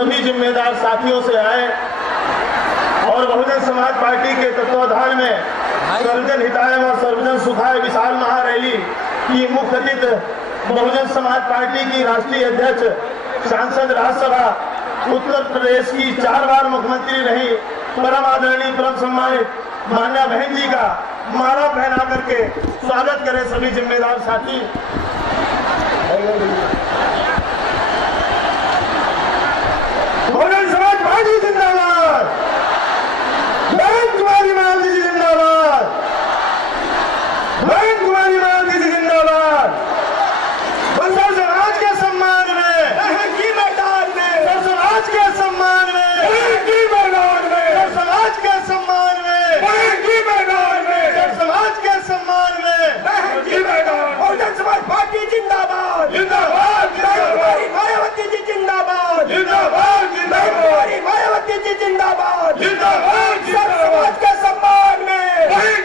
सभी जिम्मेदार साथियों से आए और बहुजन समाज पार्टी के तत्वाधान में सर्वजन हिताय व सर्वजन सुखाय विशाल महारैली की मुख्य अतिथि बहुजन समाज पार्टी की राष्ट्रीय अध्यक्ष सांसद राज्यसभा उत्तर प्रदेश की 4 बार मुख्यमंत्री रही परम आदरणीय परम सम्मानित मान्या बहन जी का माला पहना करके स्वागत करें सभी जिम्मेदार साथी। बहुजन समाज पार्टी जिंदाबाद, बहन कुमारी मालवी जी जिंदाबाद, बहन कुमारी मालवी जी जिंदाबाद। सर समाज के सम्मान में, की मैदान में, सर समाज के सम्मान में, की मैदान में, सर समाज के सम्मान में, की मैदान में, सर समाज के सम्मान में, की मैदान। बहुजन समाज पार्टी जिंदाबाद, जिंदाबाद, जिंदाबाद। मायावती जी जिंदाबाद, जिंदाबाद, जिंदाबाद। मायावती जी जिंदाबाद, जिंदाबाद। सर समाज के सम्मान में,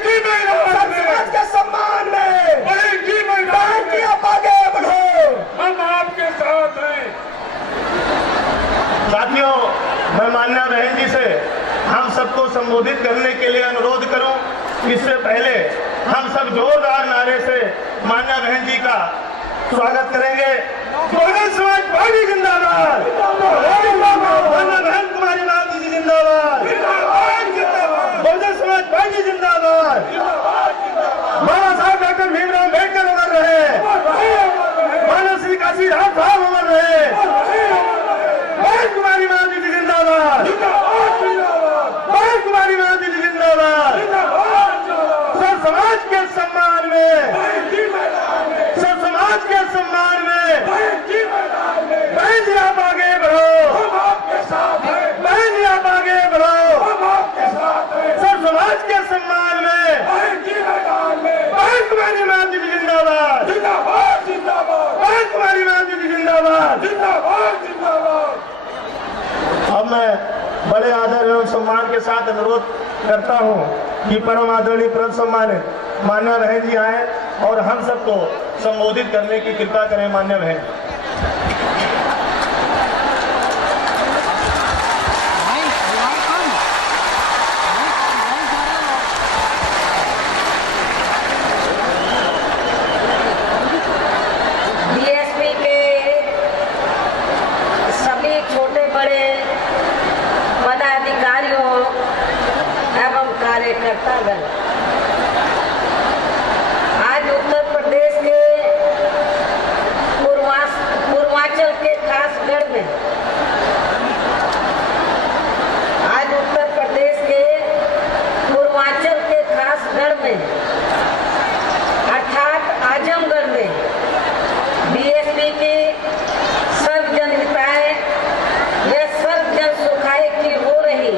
की मैदान। सर समाज के सम्मान में, की मैदान। की आप आगे बढ़ो, हम आपके साथ हैं। साथियों, मैं मान्या बहन जी से हम सबको संबोधित करने के लिए अनुरोध करूं। इससे पहले हम सब जोरदार नारे से मान्या बहन जी का स्वागत करेंगे। बहुजन समाज पार्टी जिंदाबाद, मान्या बहन कुमारी मालवी जी जिंदाबाद, बहुजन समाज पार्टी जिंदाबाद। बाबा साहब डॉक्टर भीमराव अम्बेडकर उमर रहे, मानव श्री काशीराम साहब उमर रहे। बहन कुमारी मालवी जी जिंदाबाद, बहन कुमारी मालवी जी जिंदाबाद। सर समाज के सम्मान में, सर समाज के सम्मान में, बहन जी आप आगे बढ़ो, हम आपके साथ हैं। बहन जी आप आगे बढ़ो, हम आपके साथ हैं। सर समाज के सम्मान में, बहन कुमारी मालवी जी जिंदाबाद, जिंदाबाद, जिंदाबाद। बहन कुमारी मालवी जी जिंदाबाद, जिंदाबाद, जिंदाबाद। अब मैं बड़े आदर एवं सम्मान के साथ अनुरोध करता हूं कि परम आदरणीय परम सम्मानित मान्या बहन जी आए और हम सबको संबोधित करने की कृपा करें। मान्या बहन। बीएसपी के सभी छोटे बड़े पदाधिकारियों एवं कार्यकर्तागण, आज उत्तर प्रदेश के पूर्वांचल के खासगढ़ में, आज उत्तर प्रदेश के पूर्वांचल के खासगढ़ में अर्थात आजमगढ़ में बीएसपी की सर्वजन हिताय व सर्वजन सुखाय की हो रही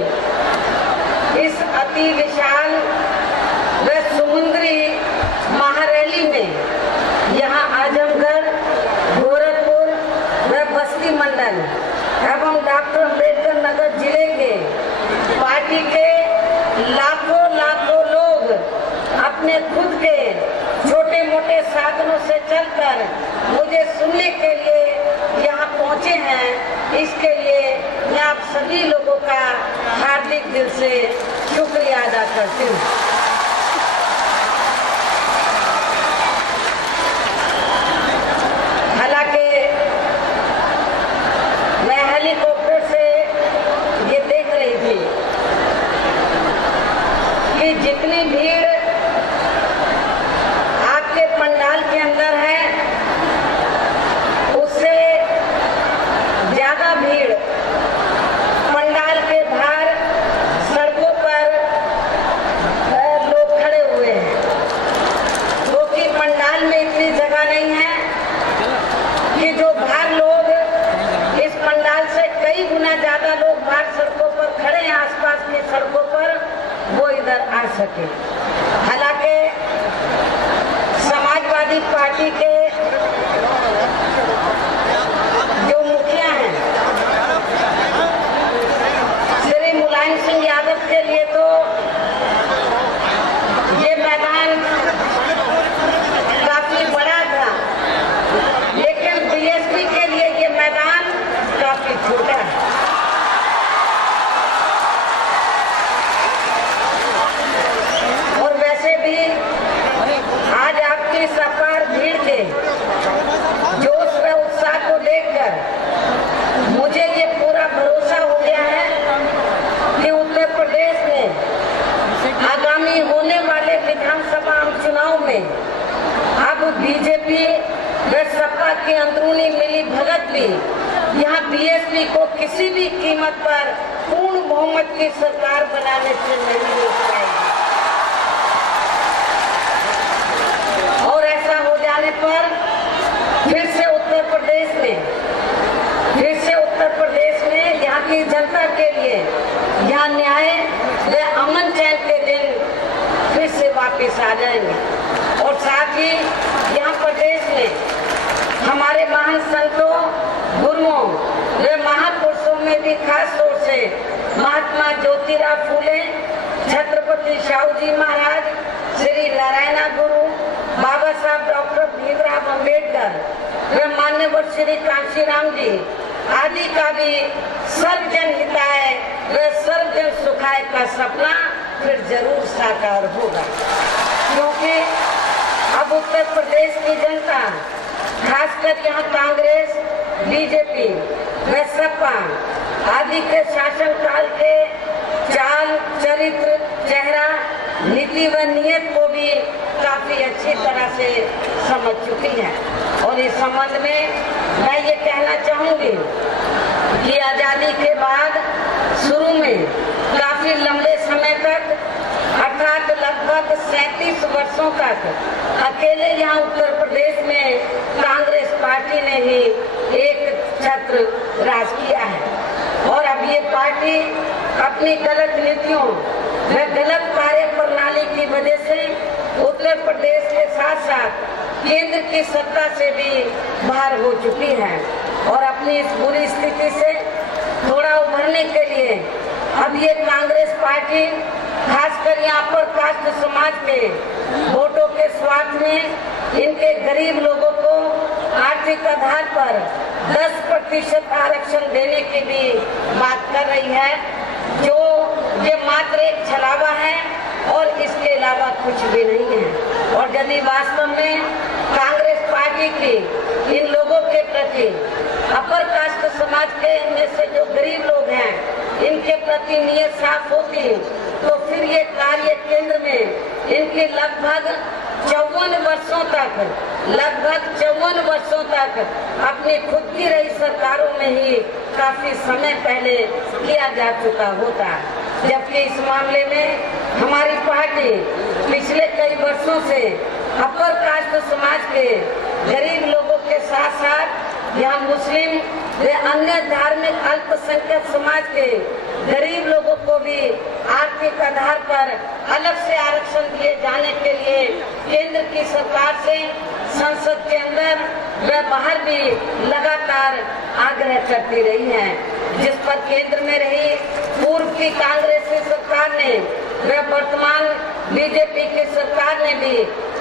इस अति विशाल व समुद्री महारैली में यहाँ आजमगढ़, गोरखपुर व बस्ती मंडल एवं डॉक्टर अम्बेडकर नगर जिले के पार्टी के लाखों लाखों लोग अपने खुद के छोटे मोटे साधनों से चलकर मुझे सुनने के लिए यहाँ पहुँचे हैं। इसके लिए मैं आप सभी लोगों का हार्दिक दिल से शुक्रिया अदा करती हूँ। हालांकि मैं हेलीकॉप्टर से ये देख रही थी कि जितनी भीड़ आपके पंडाल के अंदर है उससे ज्यादा भीड़ पंडाल के बाहर सड़कों पर लोग खड़े हुए हैं, क्योंकि पंडाल में इतनी जगह नहीं है कि जो बाहर लोग इस पंडाल से कई गुना ज्यादा लोग बाहर सड़कों पर खड़े हैं, आसपास की सड़कों पर, वो इधर आ सके। हालांकि समाजवादी पार्टी के जो मुखिया हैं श्री मुलायम सिंह यादव के लिए तो ये मैदान काफी बड़ा था, लेकिन बीएसपी के लिए ये मैदान काफी छोटा है। यहाँ बीएसपी को किसी भी कीमत पर पूर्ण बहुमत की सरकार बनाने से नहीं रोक पाएगी। और ऐसा हो जाने पर फिर से उत्तर प्रदेश में यहाँ की जनता के लिए यहाँ न्याय व अमन चैन के दिन फिर से वापस आ जाएंगे। और साथ ही यहाँ प्रदेश में हमारे महान संतों, गुरुओं व महापुरुषों में भी खास तौर से महात्मा ज्योतिराव फूले, छत्रपति शाहू जी महाराज, श्री नारायण गुरु, बाबा साहब डॉक्टर भीमराव अम्बेडकर व मान्यवर श्री कांशीराम जी आदि का भी सर्वजन हिताय व सर्वजन सुखाय का सपना फिर जरूर साकार होगा। क्योंकि अब उत्तर प्रदेश की जनता, खासकर यहाँ कांग्रेस, बीजेपी व सपा आदि के शासन काल के चाल, चरित्र, चेहरा, नीति व नियत को भी काफी अच्छी तरह से समझ चुकी है। और इस संबंध में मैं ये कहना चाहूंगी कि आजादी के बाद शुरू में काफी लंबे समय तक अर्थात लगभग 37 वर्षों तक अकेले यहाँ उत्तर प्रदेश में कांग्रेस पार्टी ने ही एक छत्र राज किया है। और अब ये पार्टी अपनी गलत नीतियों व गलत कार्य प्रणाली की वजह से उत्तर प्रदेश के साथ साथ केंद्र की सत्ता से भी बाहर हो चुकी है। और अपनी इस बुरी स्थिति से थोड़ा उभरने के लिए अब ये कांग्रेस पार्टी खासकर यहाँ पर कास्ट समाज के वोटों के स्वार्थ में इनके गरीब लोगों को आर्थिक आधार पर 10% आरक्षण देने की भी बात कर रही है, जो ये मात्र एक छलावा है और इसके अलावा कुछ भी नहीं है। और यदि वास्तव में कांग्रेस पार्टी की इन लोगों के प्रति, अपर कास्ट समाज के में से जो गरीब लोग हैं, इनके प्रति नीयत साफ होती तो फिर ये कार्य केंद्र में इनके लगभग 54 वर्षों तक अपनी खुद की रही सरकारों में ही काफी समय पहले किया जा चुका होता। जबकि इस मामले में हमारी पार्टी पिछले कई वर्षों से अपर कास्ट समाज के गरीब लोगों के साथ साथ यहाँ मुस्लिम व अन्य धार्मिक अल्पसंख्यक समाज के गरीब लोगों को भी आर्थिक आधार पर अलग से आरक्षण दिए जाने के लिए केंद्र की सरकार से संसद के अंदर व बाहर भी लगातार आग्रह करती रही है, जिस पर केंद्र में रही पूर्व की कांग्रेसी सरकार ने व वर्तमान बीजेपी की सरकार ने भी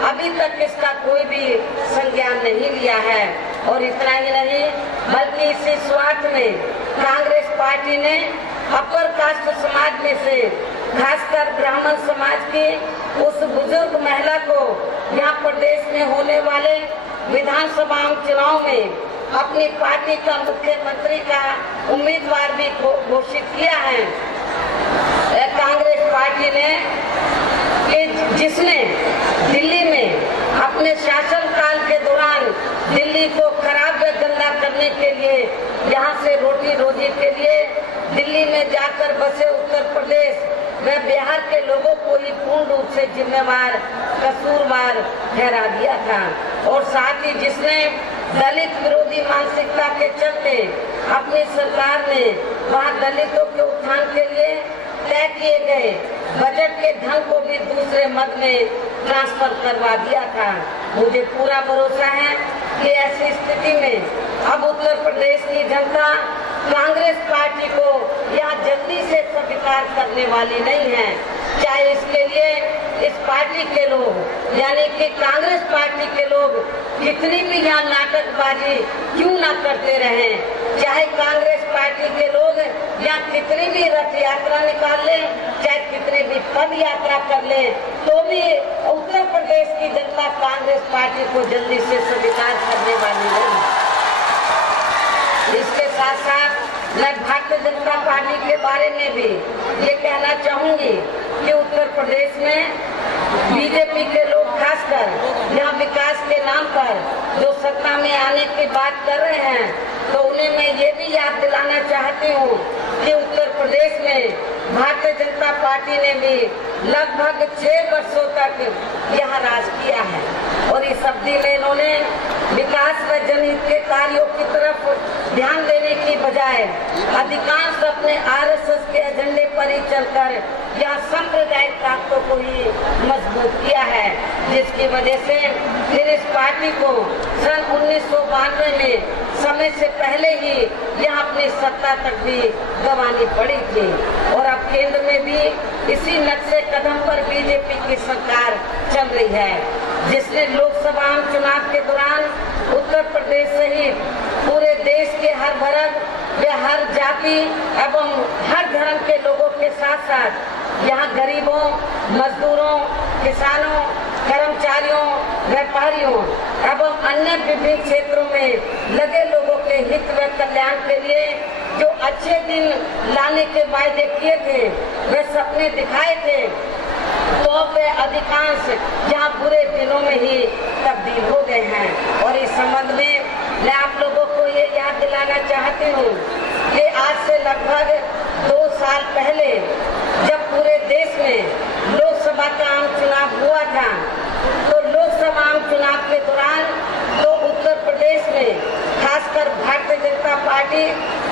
अभी तक इसका कोई भी संज्ञान नहीं लिया है। और इतना ही नहीं बल्कि इसी स्वार्थ में कांग्रेस पार्टी ने अपर कास्ट समाज में से खासकर ब्राह्मण समाज की उस बुजुर्ग महिला को यहाँ प्रदेश में होने वाले विधानसभा चुनाव में अपनी पार्टी का मुख्यमंत्री का उम्मीदवार भी घोषित किया है। कांग्रेस पार्टी ने जिसने दिल्ली में अपने शासनकाल के दौरान दिल्ली को खराब व गंदा करने के लिए, यहाँ से रोटी रोजी के लिए दिल्ली में जाकर बसे उत्तर प्रदेश व बिहार के लोगों को ही पूर्ण रूप से जिम्मेवार, कसूरवार ठहरा दिया था। और साथ ही जिसने दलित विरोधी मानसिकता के चलते अपनी सरकार ने वहाँ दलितों के उत्थान के लिए तय किए गए बजट के धन को भी दूसरे मद में ट्रांसफर करवा दिया था। मुझे पूरा भरोसा है कि ऐसी स्थिति में अब उत्तर प्रदेश की जनता कांग्रेस पार्टी को यहाँ जल्दी से स्वीकार करने वाली नहीं है। चाहे इसके लिए इस पार्टी के लोग यानी कि कांग्रेस पार्टी के लोग कितनी भी यहाँ नाटकबाजी क्यों ना करते रहें, चाहे कांग्रेस पार्टी के लोग यहाँ कितनी भी रथ यात्रा निकाल लें, चाहे कितनी भी पद यात्रा कर लें, तो भी उत्तर प्रदेश की जनता कांग्रेस पार्टी को जल्दी से स्वीकार करने वाली नहीं। इसके साथ साथ मैं भारतीय जनता पार्टी के बारे में भी ये कहना चाहूंगी कि उत्तर प्रदेश में बीजेपी के लोग खासकर यहाँ विकास के नाम पर जो सत्ता में आने की बात कर रहे हैं, तो उन्हें मैं ये भी भी याद दिलाना चाहती हूँ कि उत्तर प्रदेश में भारतीय जनता पार्टी ने भी लगभग 6 वर्षों तक यह राज किया है और इस अवधि में इन्होंने विकास व जनहित के कार्यों की तरफ ध्यान देने की बजाय अधिकांश अपने आरएसएस के एजेंडे पर ही चलकर यह सांप्रदायिक ताकतों को ही मजबूत किया है, जिसकी वजह से फिर इस पार्टी को सन 1992 में समय से पहले ही यह अपनी सत्ता तक भी गंवानी पड़ी थी और अब केंद्र में भी इसी नक्शे कदम पर बीजेपी की सरकार चल रही है, जिसने लोकसभा चुनाव के दौरान उत्तर प्रदेश सहित पूरे देश के हर वर्ग व हर जाति एवं हर धर्म के लोगों के साथ साथ यहाँ गरीबों, मजदूरों, किसानों, कर्मचारियों, व्यापारियों एवं अन्य विभिन्न क्षेत्रों में लगे लोगों के हित व कल्याण के लिए जो अच्छे दिन लाने के वायदे किए थे, वे सपने दिखाए थे, तो वे अधिकांश यहाँ बुरे दिनों में ही तब्दील हो गए हैं। और इस संबंध में मैं आप लोगों को ये याद दिलाना चाहती हूँ कि आज से लगभग 2 साल पहले जब पूरे देश में लोकसभा का आम चुनाव हुआ था, तो लोकसभा आम चुनाव के दौरान तो उत्तर प्रदेश में खासकर भारतीय जनता पार्टी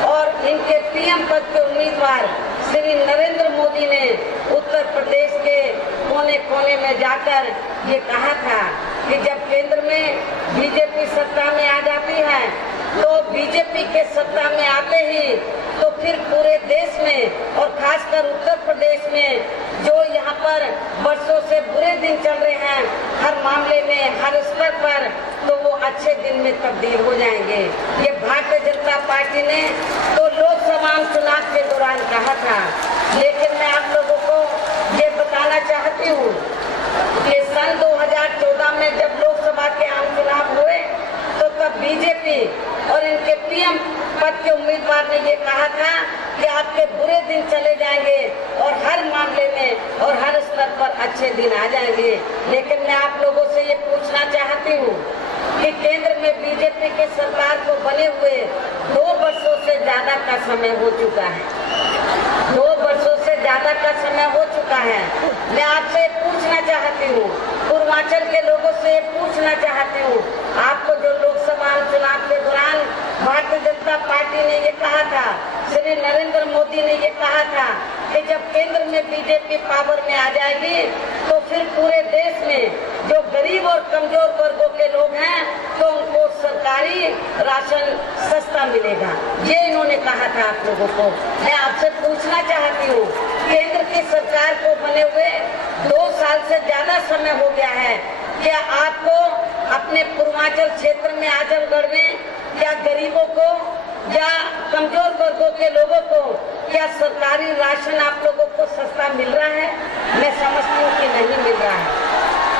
और इनके पीएम पद के उम्मीदवार श्री नरेंद्र मोदी ने उत्तर प्रदेश के कोने कोने में जाकर ये कहा था कि जब केंद्र में बीजेपी सत्ता में आ जाती है तो बीजेपी के सत्ता में आते ही तो फिर पूरे देश में और खासकर उत्तर प्रदेश में जो यहाँ पर वर्षों से बुरे दिन चल रहे हैं हर मामले में हर स्तर पर, तो वो अच्छे दिन में तब्दील हो जाएंगे। ये भारतीय जनता पार्टी ने तो लोकसभा चुनाव के दौरान कहा था, लेकिन मैं आप लोगों को ये बताना चाहती हूँ कि सन 2014 में जब लोकसभा के आम चुनाव हुए तो तब बीजेपी और इनके पीएम पद के उम्मीदवार ने ये कहा था कि आपके बुरे दिन चले जाएंगे और हर मामले में और हर स्तर पर अच्छे दिन आ जाएंगे। लेकिन मैं आप लोगों से ये पूछना चाहती हूँ कि केंद्र में बीजेपी के सरकार को बने हुए 2 वर्षों से ज्यादा का समय हो चुका है। 2 वर्षों से ज्यादा का समय हो चुका है। मैं आपसे पूछना चाहती हूँ, पूर्वांचल के लोगों से पूछना चाहती हूँ, आपको जो लोकसभा चुनाव के दौरान भारतीय जनता पार्टी ने ये कहा था, श्री नरेंद्र मोदी ने ये कहा था कि जब केंद्र में बीजेपी पावर में आ जाएगी तो फिर पूरे देश में जो गरीब और कमजोर वर्गों के लोग हैं तो उनको सरकारी राशन सस्ता मिलेगा, ये इन्होंने कहा था आप लोगों को। मैं आपसे पूछना चाहती हूँ, केंद्र की सरकार को बने हुए 2 साल से ज्यादा समय हो गया है, क्या आपको अपने पूर्वांचल क्षेत्र में आजमगढ़ में क्या गरीबों को या कमजोर वर्गों के लोगों को क्या सरकारी राशन आप लोगों को सस्ता मिल रहा है? मैं समझती हूँ कि नहीं मिल रहा है।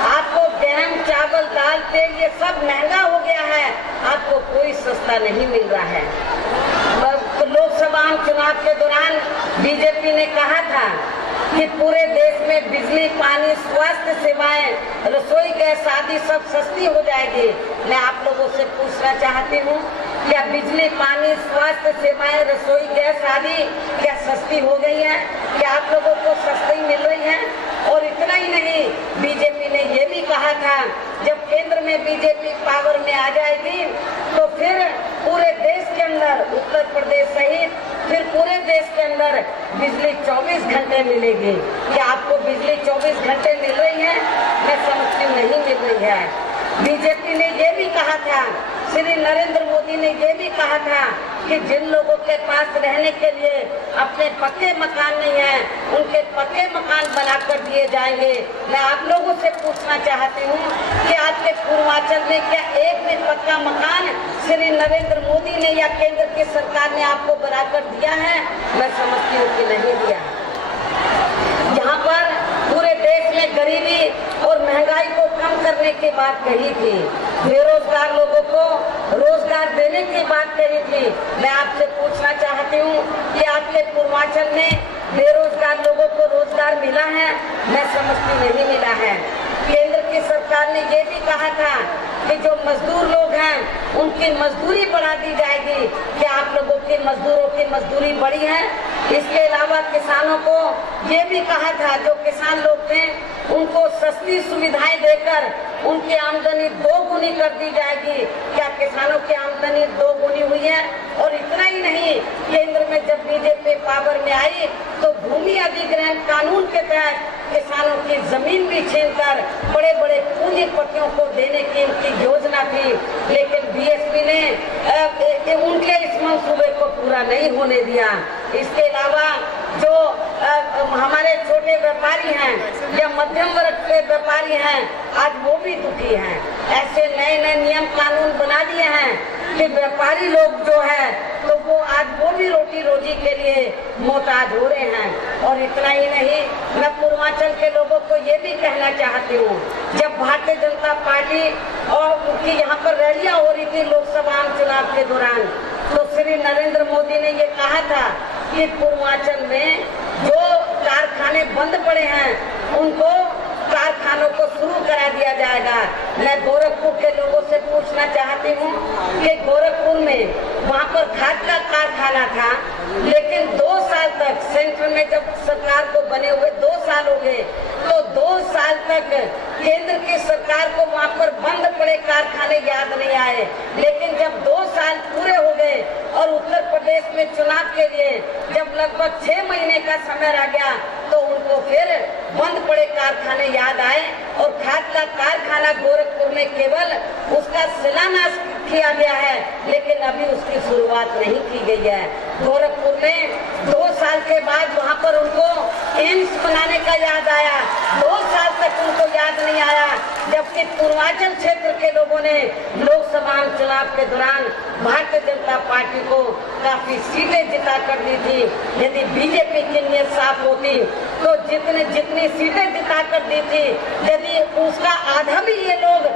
आपको गेहूं, चावल, दाल, तेल ये सब महंगा हो गया है, आपको कोई सस्ता नहीं मिल रहा है। लोकसभा चुनाव के दौरान बीजेपी ने कहा था कि पूरे देश में बिजली, पानी, स्वास्थ्य सेवाएं, रसोई गैस आदि सब सस्ती हो जाएगी। मैं आप लोगों से पूछना चाहती हूँ, क्या बिजली, पानी, स्वास्थ्य सेवाएं, रसोई गैस आदि क्या सस्ती हो गई है? क्या आप लोगों को सस्ती मिल रही है? और इतना ही नहीं, बीजेपी ने ये भी कहा था जब केंद्र में बीजेपी पावर में आ जाएगी तो फिर पूरे देश के अंदर, उत्तर प्रदेश सहित फिर पूरे देश के अंदर बिजली 24 घंटे मिलेगी। क्या आपको बिजली 24 घंटे मिल रही है? मैं समझती नहीं मिल रही है। बीजेपी ने ये भी कहा था, श्री नरेंद्र मोदी ने ये भी कहा था कि जिन लोगों के पास रहने के लिए अपने पक्के मकान नहीं है, उनके पक्के मकान बनाकर दिए जाएंगे। मैं आप लोगों से पूछना चाहती हूँ कि आपके पूर्वांचल में क्या एक भी पक्का मकान श्री नरेंद्र मोदी ने या केंद्र की सरकार ने आपको बनाकर दिया है? मैं समझती हूँ कि नहीं दिया। यहाँ पर पूरे देश में गरीबी और महंगाई को कम करने की बात कही थी, बेरोजगार लोगों को रोजगार देने की बात कही थी। मैं आपसे पूछना चाहती हूँ कि आपके पूर्वांचल में बेरोजगार लोगों को रोजगार मिला है? मैं समझती नहीं मिला है। केंद्र की सरकार ने ये भी कहा था कि जो मजदूर लोग हैं उनकी मजदूरी बढ़ा दी जाएगी। क्या आप लोगों की मजदूरों की मजदूरी बढ़ी है। इसके अलावा किसानों को ये भी कहा था, जो किसान लोग थे उनको सस्ती सुविधाएं देकर उनकी आमदनी 2 गुनी कर दी जाएगी। क्या किसानों की आमदनी 2 गुनी हुई है? और इतना ही नहीं, केंद्र में जब बीजेपी पावर में आई तो भूमि अधिग्रहण कानून के तहत किसानों की जमीन भी छीनकर बड़े बड़े पूंजीपतियों को देने की उनकी योजना थी, लेकिन बीएसपी ने उनके इस मंसूबे को पूरा नहीं होने दिया। इसके अलावा जो हमारे छोटे व्यापारी हैं या मध्यम वर्ग के व्यापारी हैं, आज वो भी दुखी हैं। ऐसे नए नए नियम कानून बना दिए हैं कि व्यापारी लोग जो है तो वो आज वो भी रोटी रोजी के लिए मोहताज हो रहे हैं। और इतना ही नहीं, मैं पूर्वांचल के लोगों को ये भी कहना चाहती हूँ, जब भारतीय जनता पार्टी और उनकी यहाँ पर रैलियां हो रही थी लोकसभा चुनाव के दौरान, तो श्री नरेंद्र मोदी ने ये कहा था कि पूर्वांचल में जो कारखाने बंद पड़े हैं उनको कारखानों को शुरू करा दिया जाएगा। मैं गोरखपुर के लोगों से पूछना चाहती हूँ कि गोरखपुर में वहाँ पर खाद का कारखाना था, लेकिन 2 साल तक सेंटर में जब सरकार को बने हुए 2 साल हो गए, तो 2 साल तक केंद्र की सरकार को वहाँ पर बंद पड़े कारखाने याद नहीं आए। लेकिन जब 2 साल पूरे हो गए और उत्तर प्रदेश में चुनाव के लिए जब लगभग 6 महीने का समय रह गया, तो उनको फिर बंद पड़े कारखाने याद आए और खाद का कारखाना गोरखपुर में केवल उसका शिलान्यास किया गया है, लेकिन अभी उसकी शुरुआत नहीं की गई है। गोरखपुर में 2 साल के बाद वहाँ पर उनको एम्स बनाने का याद आया, 2 साल तक उनको याद नहीं आया, जबकि पूर्वांचल क्षेत्र के लोगों ने लोकसभा चुनाव के दौरान भारतीय जनता पार्टी को काफी सीटें जिता कर दी थी। यदि बीजेपी की नीयत साफ होती तो जितनी सीटें जिता कर दी थी, यदि उसका आधा भी ये लोग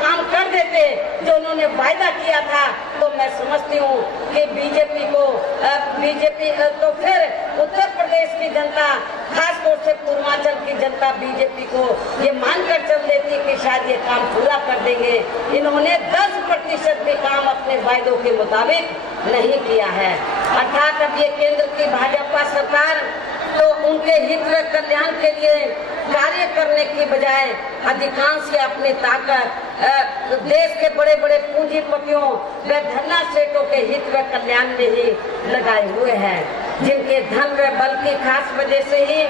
काम कर देते जो उन्होंने वायदा किया था, तो मैं समझती हूँ कि बीजेपी तो फिर उत्तर प्रदेश की जनता, खासतौर से पूर्वांचल की जनता बीजेपी को ये मानकर चल देती कि शायद ये काम पूरा कर देंगे। इन्होंने 10% भी काम अपने वायदों के मुताबिक नहीं किया है। अर्थात अब ये केंद्र की भाजपा सरकार तो उनके हित व कल्याण के लिए कार्य करने की बजाय अधिकांश अपनी ताकत देश के बड़े बड़े पूंजीपतियों व धन्ना सेठों के हित व कल्याण में ही लगाए हुए हैं, जिनके धन व बल की खास वजह से ही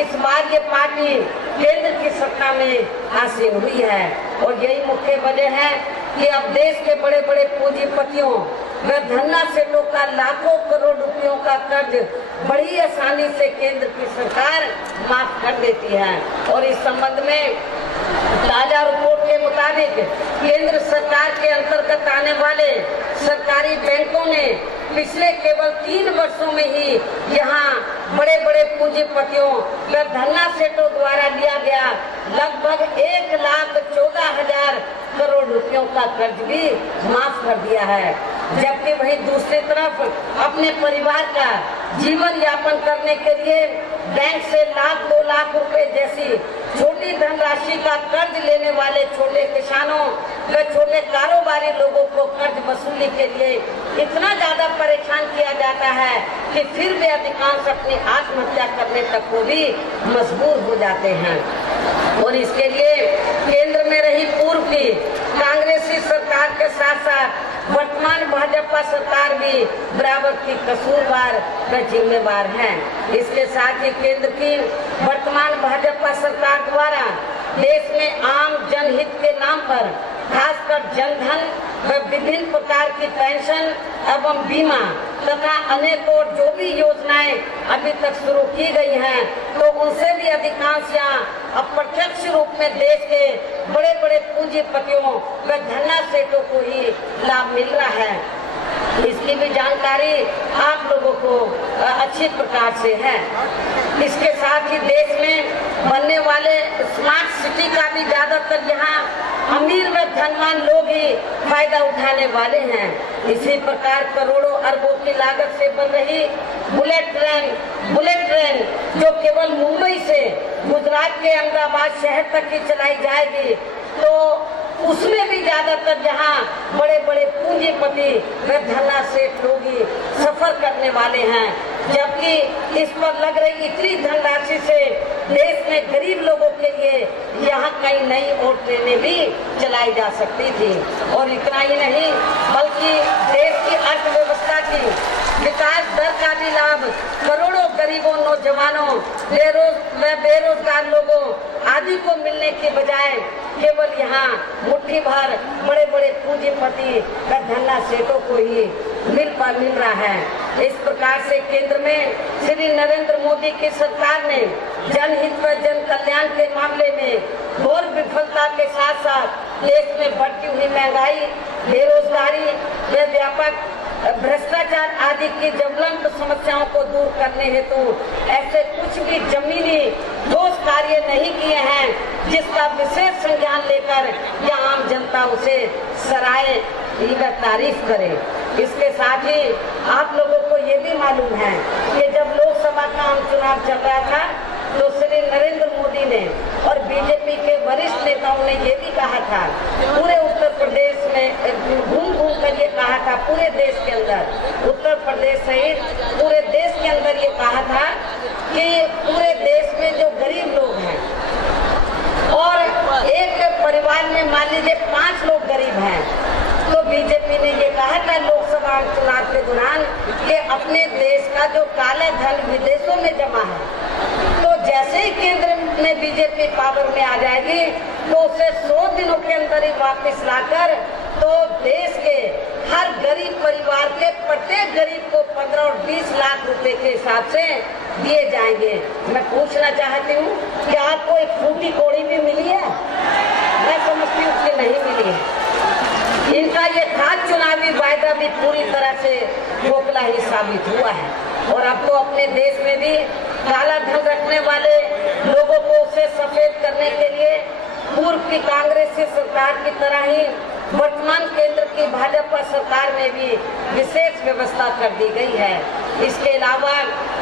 इस बार ये पार्टी केंद्र की सत्ता में आसीन हुई है। और यही मुख्य वजह है कि अब देश के बड़े बड़े पूंजीपतियों व धन्ना सेठों का लाखों करोड़ रुपयों का कर्ज बड़ी आसानी से केंद्र की सरकार माफ कर देती है। और इस संबंध में ताजा रिपोर्ट के मुताबिक केंद्र सरकार के अंतर्गत आने वाले सरकारी बैंकों ने पिछले केवल 3 वर्षों में ही यहाँ बड़े बड़े पूंजीपतियों व धन्ना सेठों द्वारा लिया गया लगभग 1,14,000 करोड़ रुपयों का कर्ज भी माफ कर दिया है। जबकि वहीं दूसरी तरफ अपने परिवार का जीवन यापन करने के लिए बैंक से लाख 2 लाख रुपए जैसी छोटी धनराशि का कर्ज लेने वाले छोटे किसानों व छोटे कारोबारी लोगों को कर्ज वसूली के लिए इतना ज्यादा परेशान किया जाता है कि फिर वे अधिकांश अपनी आत्महत्या करने तक को भी मजबूर हो जाते हैं। और इसके लिए केंद्र में रही पूर्व की कांग्रेसी सरकार के साथ साथ वर्तमान भाजपा सरकार भी बराबर की कसूरवार व जिम्मेवार है। इसके साथ ही केंद्र की वर्तमान भाजपा सरकार द्वारा देश में आम जनहित के नाम पर खासकर जनधन व विभिन्न प्रकार की पेंशन एवं बीमा तथा अनेक और जो भी योजनाएं अभी तक शुरू की गई हैं, तो उनसे भी अधिकांश यहाँ अप्रत्यक्ष रूप में देश के बड़े बड़े पूंजीपतियों व धन्ना सेठों को ही लाभ मिल रहा है। इसकी भी जानकारी आप लोगों को अच्छी प्रकार से है। इसके साथ ही देश में बनने वाले स्मार्ट सिटी का भी ज्यादातर यहाँ अमीर व धनवान लोग ही फायदा उठाने वाले हैं। इसी प्रकार करोड़ों अरबों की लागत से बन रही बुलेट ट्रेन जो केवल मुंबई से गुजरात के अहमदाबाद शहर तक ही चलाई जाएगी, तो उसमें भी ज्यादातर जहाँ बड़े बड़े पूंजीपति व धन्ना सेठ लोग ही रखने वाले हैं, जबकि इस पर लग रही इतनी धनराशि से देश में गरीब लोगों के लिए यहाँ कई नई और ट्रेनें भी चलाई जा सकती थी। और इतना ही नहीं बल्कि देश की अर्थव्यवस्था की विकास दर का भी लाभ करोड़ों गरीबों, नौजवानों, बेरोजगार लोगों आदि को मिलने के बजाय केवल यहाँ मुट्ठी भर बड़े बड़े पूंजीपति व धन्ना सेठों को ही मिल रहा है। इस प्रकार से केंद्र में श्री नरेंद्र मोदी की सरकार ने जनहित व जन कल्याण के मामले में घोर विफलता के साथ साथ देश में बढ़ती हुई महंगाई, बेरोजगारी व व्यापक भ्रष्टाचार आदि की ज्वलंत समस्याओं को दूर करने हेतु ऐसे कुछ भी जमीनी ठोस कार्य नहीं किए हैं जिसका विशेष संज्ञान लेकर या आम जनता उसे सराहे व तारीफ करे। इसके साथ ही आप लोगों को ये भी मालूम है कि जब लोकसभा का आम चुनाव चल रहा था तो श्री नरेंद्र मोदी ने और बीजेपी के वरिष्ठ नेताओं ने ये भी कहा था, पूरे उत्तर प्रदेश में घूम कर ये कहा था, पूरे देश के अंदर, उत्तर प्रदेश सहित पूरे देश के अंदर ये कहा था कि पूरे देश में जो गरीब लोग हैं और एक परिवार में मान लीजिए 5 लोग गरीब हैं, तो बीजेपी ने ये कहा था लोकसभा चुनाव के दौरान कि अपने देश का जो काला धन विदेशों में जमा है, तो जैसे ही केंद्र में बीजेपी पावर में आ जाएगी तो उसे 100 दिनों के अंदर ही वापस लाकर तो देश के हर गरीब परिवार के प्रत्येक गरीब को 15 और 20 लाख रुपए के हिसाब से दिए जाएंगे। मैं पूछना चाहती हूँ कि आपको एक फूटी कौड़ी भी मिली है? मैं समझती हूँ कि नहीं मिली है। इनका ये खास चुनावी वायदा भी पूरी तरह से खोखला ही साबित हुआ है। और अब तो अपने देश में भी काला धन रखने वाले लोगों को उसे सफेद करने के लिए पूर्व की कांग्रेस की सरकार की तरह ही वर्तमान केंद्र की भाजपा सरकार में भी विशेष व्यवस्था कर दी गई है। इसके अलावा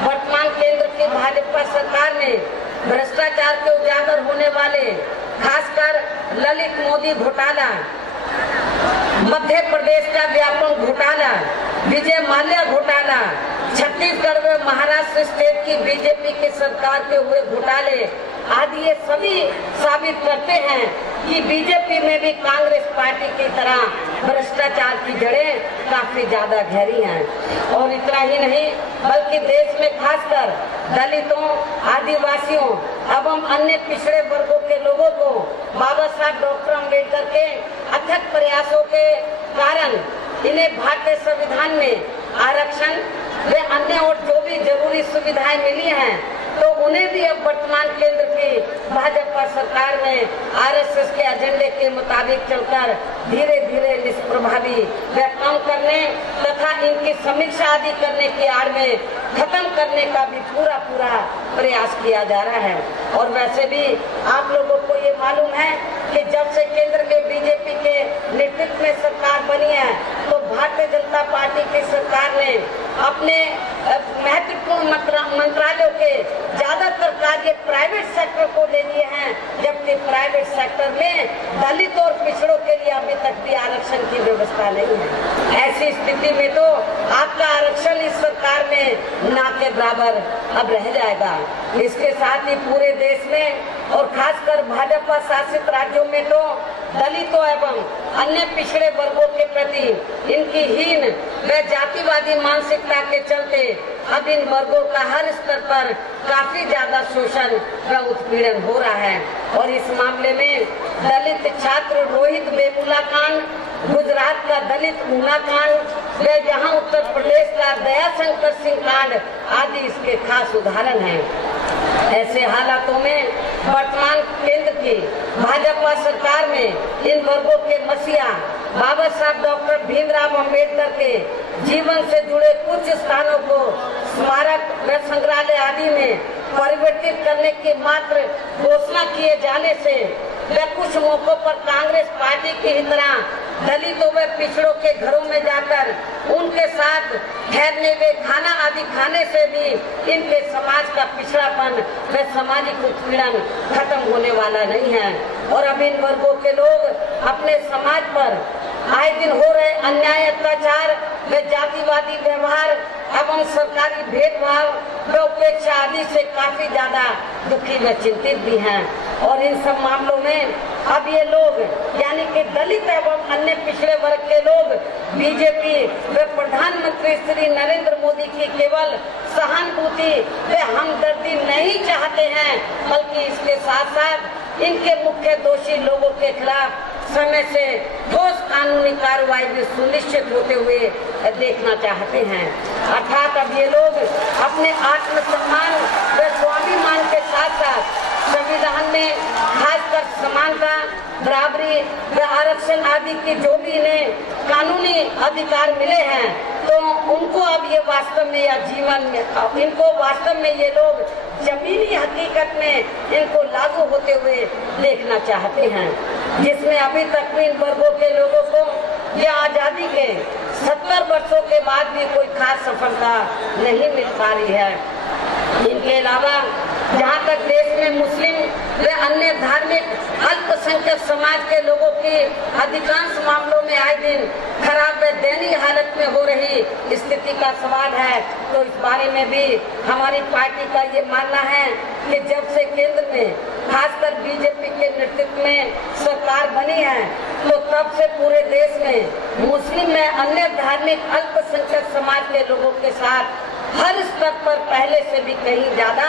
वर्तमान केंद्र की भाजपा सरकार ने भ्रष्टाचार के उजागर होने वाले खासकर ललित मोदी घोटाला, मध्य प्रदेश का व्यापक घोटाला, विजय माल्या घोटाला, छत्तीसगढ़ में महाराष्ट्र स्टेट की बीजेपी की सरकार के हुए घोटाले आदि ये सभी साबित करते हैं कि बीजेपी में भी कांग्रेस पार्टी की तरह भ्रष्टाचार की जड़ें काफी ज्यादा गहरी हैं। और इतना ही नहीं बल्कि देश में खासकर दलितों, आदिवासियों एवं अन्य पिछड़े वर्गों के लोगों को बाबा साहब डॉक्टर अम्बेडकर के अथक प्रयासों के कारण इन्हें भारतीय संविधान में आरक्षण व अन्य और जो भी जरूरी सुविधाएं मिली हैं, तो उन्हें भी अब वर्तमान केंद्र की भाजपा सरकार में आरएसएस के एजेंडे के मुताबिक चलकर धीरे धीरे निष्प्रभावी व कम करने तथा इनकी समीक्षा आदि करने की आड़ में खत्म करने का भी पूरा प्रयास किया जा रहा है। और वैसे भी आप लोगों को ये मालूम है कि जब से केंद्र में बीजेपी के नेतृत्व में सरकार बनी है तो भारतीय जनता पार्टी की सरकार ने अपने महत्वपूर्ण मंत्रालयों के ज्यादातर कार्य प्राइवेट सेक्टर को दे दिए हैं, जबकि प्राइवेट सेक्टर में दलित और पिछड़ों के लिए अभी तक भी आरक्षण की व्यवस्था नहीं है। ऐसी स्थिति में तो आपका आरक्षण इस सरकार में ना के बराबर अब रह जाएगा। इसके साथ ही पूरे देश में और खासकर भाजपा शासित राज्यों में तो दलितों एवं अन्य पिछड़े वर्गों के प्रति इनकी हीन व जातिवादी मानसिकता के चलते अब इन वर्गों का हर स्तर पर काफी ज्यादा शोषण व उत्पीड़न हो रहा है। और इस मामले में दलित छात्र रोहित वेमुला कांड, गुजरात का दलित ऊना कांड व यहाँ उत्तर प्रदेश का दयाशंकर सिंह कांड आदि इसके खास उदाहरण हैं। ऐसे हालातों में वर्तमान केंद्र की भाजपा सरकार में इन वर्गों के मसीहा बाबा साहब डॉक्टर भीमराव अंबेडकर के जीवन से जुड़े कुछ स्थानों को स्मारक व संग्रहालय आदि में परिवर्तित करने की मात्र घोषणा किए जाने से व कुछ मौकों पर कांग्रेस पार्टी की ही तरह दलितों व पिछड़ों के घरों में जाकर उनके साथ ठहरने व खाना आदि खाने से भी इनके समाज का पिछड़ापन व सामाजिक उत्पीड़न खत्म होने वाला नहीं है। और अब इन वर्गों के लोग अपने समाज पर आए दिन हो रहे अन्याय, अत्याचार व जातिवादी व्यवहार एवं एवं सरकारी भेदभाव व उपेक्षा आदि से काफी ज्यादा दुखी व चिंतित भी हैं। और इन सब मामलों में अब ये लोग यानी कि दलित एवं अन्य पिछड़े वर्ग के लोग बीजेपी व प्रधानमंत्री श्री नरेंद्र मोदी की केवल सहानुभूति व हमदर्दी नहीं चाहते हैं, बल्कि इसके साथ साथ इनके मुख्य दोषी लोगों के खिलाफ समय से ठोस कानूनी कार्रवाई भी सुनिश्चित होते हुए देखना चाहते हैं। अर्थात अब ये लोग अपने आत्मसम्मान व स्वाभिमान के साथ साथ संविधान में खासकर समानता, बराबरी व आरक्षण आदि की जो भी इन्हें कानूनी अधिकार मिले हैं, तो उनको अब ये वास्तव में या जीवन में इनको वास्तव में ये लोग जमीनी हकीकत में इनको लागू होते हुए देखना चाहते हैं, जिसमें अभी तक भी इन वर्गों के लोगों को यह आजादी के 70 वर्षों के बाद भी कोई खास सफलता नहीं मिल पा रही है। इनके अलावा जहाँ तक देश में मुस्लिम व अन्य धार्मिक अल्पसंख्यक समाज के लोगों की अधिकांश मामलों में आए दिन खराब व दयनीय हालत में हो रही स्थिति का सवाल है, तो इस बारे में भी हमारी पार्टी का ये मानना है कि जब से केंद्र में खासकर बीजेपी के नेतृत्व में सरकार बनी है, तो तब से पूरे देश में मुस्लिम व अन्य धार्मिक अल्पसंख्यक समाज के लोगों के साथ हर स्तर पर पहले से भी कहीं ज्यादा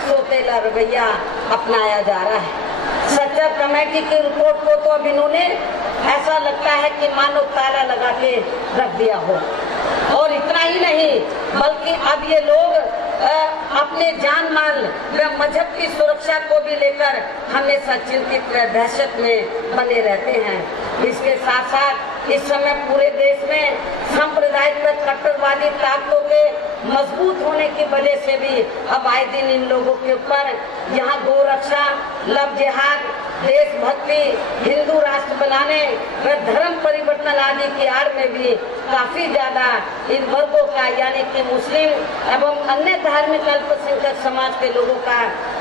सौतेला रवैया अपनाया जा रहा है। सच्चर कमेटी की रिपोर्ट को तो अब इन्होंने ऐसा लगता है कि मानो ताला लगा के रख दिया हो। और इतना ही नहीं, बल्कि अब ये लोग अपने जान माल व मजहब की सुरक्षा को भी लेकर हमेशा चिंतित व दहशत में बने रहते हैं। इसके साथ साथ इस समय पूरे देश में सांप्रदायिक व कट्टरवादी ताकतों के मजबूत होने की वजह से भी अब आए दिन इन लोगों के ऊपर यहाँ गोरक्षा, लव जिहाद, देशभक्ति, हिंदू राष्ट्र बनाने व धर्म परिवर्तन आदि की आड़ में भी काफी ज्यादा इन वर्गों का यानी कि मुस्लिम एवं अन्य धार्मिक अल्पसंख्यक समाज के लोगों का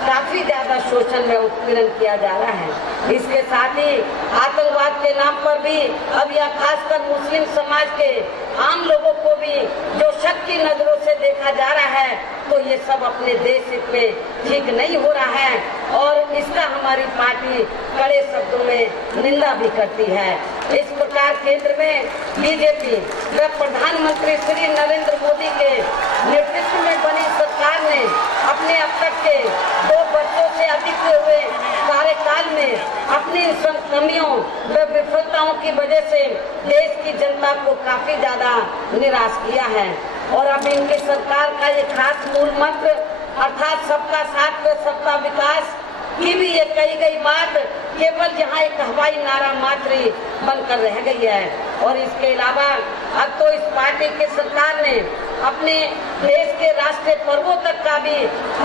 काफी ज्यादा शोषण व उत्पीड़न किया जा रहा है। इसके साथ ही आतंकवाद के नाम पर भी अब यह खासकर मुस्लिम समाज के आम लोगों को भी जो शक की नजरों से देखा जा रहा है, तो ये सब अपने देश हित में ठीक नहीं हो रहा है और इसका हमारी पार्टी कड़े शब्दों में निंदा भी करती है। इस प्रकार केंद्र में बीजेपी व प्रधानमंत्री श्री नरेंद्र मोदी के नेतृत्व में बनी सरकार ने अपने अब तक के 2 वर्षों से अधिक हुए कार्यकाल में अपनी कमियों व विफलताओं की वजह से देश की जनता को काफी ज्यादा निराश किया है। और अब इनकी सरकार का ये खास मूल मंत्र अर्थात सबका साथ व सबका विकास की भी ये कही गई बात केवल यहाँ एक हवाई नारा मात्र ही बनकर रह गई है। और इसके अलावा अब तो इस पार्टी की सरकार ने अपने देश के राष्ट्रीय पर्वों तक का भी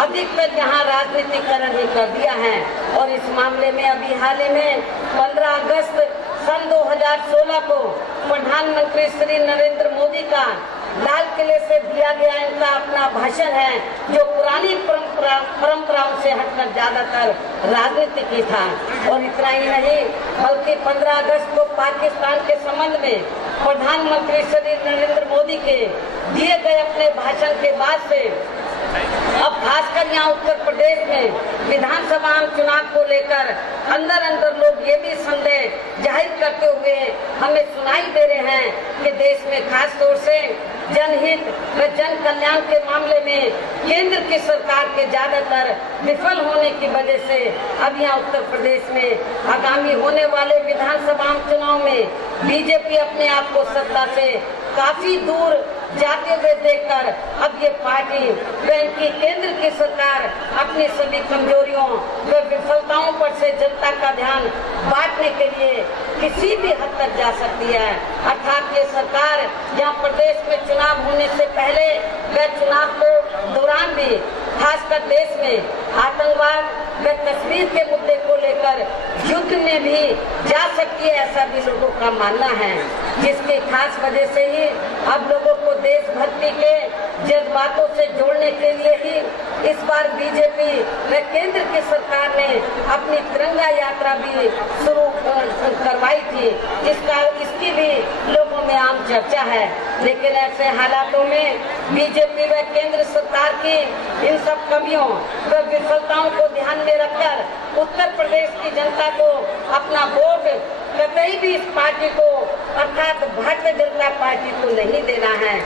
अधिकतर यहाँ राजनीतिकरण ही कर दिया है। और इस मामले में अभी हाल ही में 15 अगस्त सन 2016 को प्रधानमंत्री श्री नरेंद्र मोदी का लाल किले से दिया गया इनका अपना भाषण है, जो पुरानी परंपराओं से हटकर ज्यादातर राजनीति की था। और इतना ही नहीं, बल्कि 15 अगस्त को पाकिस्तान के संबंध में प्रधानमंत्री श्री नरेंद्र मोदी के दिए गए अपने भाषण के बाद से अब खासकर यहाँ उत्तर प्रदेश में विधानसभा चुनाव को लेकर अंदर लोग ये भी संदेह जाहिर करते हुए हमें सुनाई दे रहे हैं कि देश में खास तौर से जनहित व जन कल्याण के मामले में केंद्र की सरकार के ज्यादातर विफल होने की वजह से अब यहाँ उत्तर प्रदेश में आगामी होने वाले विधानसभा चुनाव में बीजेपी अपने आप को सत्ता से काफी दूर जाते हुए देखकर अब ये पार्टी व इनकी केंद्र की सरकार अपनी सभी कमजोरियों व विफलताओं पर से जनता का ध्यान बांटने के लिए किसी भी हद तक जा सकती है। अर्थात ये सरकार यहाँ प्रदेश में चुनाव होने से पहले व चुनाव के दौरान भी खासकर देश में आतंकवाद व कश्मीर के मुद्दे को लेकर युद्ध में भी जा सकती है, ऐसा भी लोगों का मानना है। जिसकी खास वजह से ही अब लोगों को देशभक्ति के जज्बातों से जोड़ने के लिए ही इस बार बीजेपी व केंद्र की सरकार ने अपनी तिरंगा यात्रा भी शुरू करवाई थी। इसकी भी लोगों में आम चर्चा है। लेकिन ऐसे हालातों में बीजेपी व केंद्र सरकार की इन सब कमियों व विफलताओं को ध्यान में रखकर उत्तर प्रदेश की जनता को अपना वोट कतई भी इस पार्टी को अर्थात भारतीय जनता पार्टी को नहीं देना है।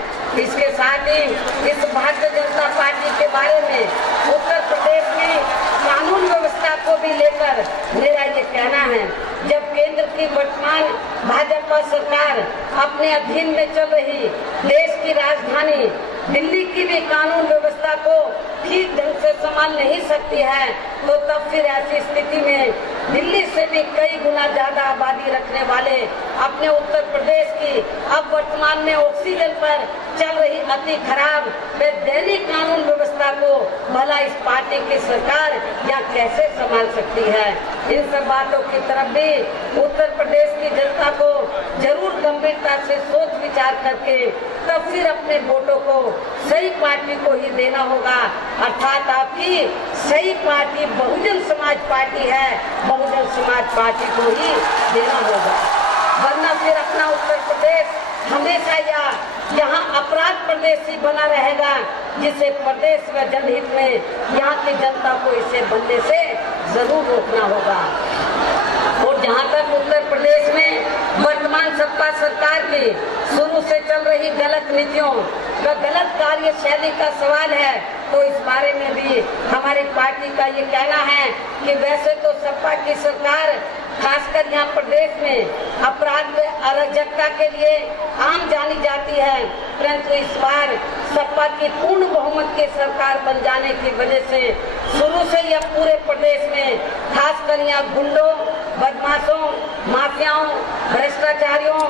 इसके साथ ही इस भारतीय जनता पार्टी के बारे में उत्तर प्रदेश में कानून व्यवस्था को भी लेकर मेरा ये कहना है, जब केंद्र की वर्तमान भाजपा सरकार अपने अधीन में चल रही देश की राजधानी दिल्ली की भी कानून व्यवस्था को ठीक ढंग से संभाल नहीं सकती है, तो तब फिर ऐसी स्थिति में दिल्ली से भी कई गुना ज्यादा आबादी रखने वाले अपने उत्तर प्रदेश की अब वर्तमान में ऑक्सीजन पर चल रही अति खराब व दैनिक कानून व्यवस्था को भला इस पार्टी की सरकार या कैसे संभाल सकती है। इन सब बातों की तरफ भी उत्तर प्रदेश की जनता को जरूर गंभीरता से सोच विचार करके तब फिर अपने वोटों को सही पार्टी को ही देना होगा। अर्थात आपकी सही पार्टी बहुजन समाज पार्टी है, बहुजन समाज पार्टी को ही देना होगा, वरना फिर अपना उत्तर प्रदेश हमेशा यहाँ अपराध प्रदेश ही बना रहेगा, जिसे प्रदेश व जनहित में यहाँ की जनता को इसे बनने से जरूर रोकना होगा। और जहाँ तक उत्तर प्रदेश में वर्तमान सपा सरकार की शुरू से चल रही गलत नीतियों व गलत कार्यशैली का सवाल है, तो इस बारे में भी हमारी पार्टी का ये कहना है कि वैसे तो सपा की सरकार खासकर यहाँ प्रदेश में अपराध व अराजकता के लिए आम जानी जाती है, परंतु इस बार सपा की पूर्ण बहुमत की सरकार बन जाने की वजह से शुरू से यह पूरे प्रदेश में खासकर यहाँ गुंडों, बदमाशों, माफियाओं, भ्रष्टाचारियों,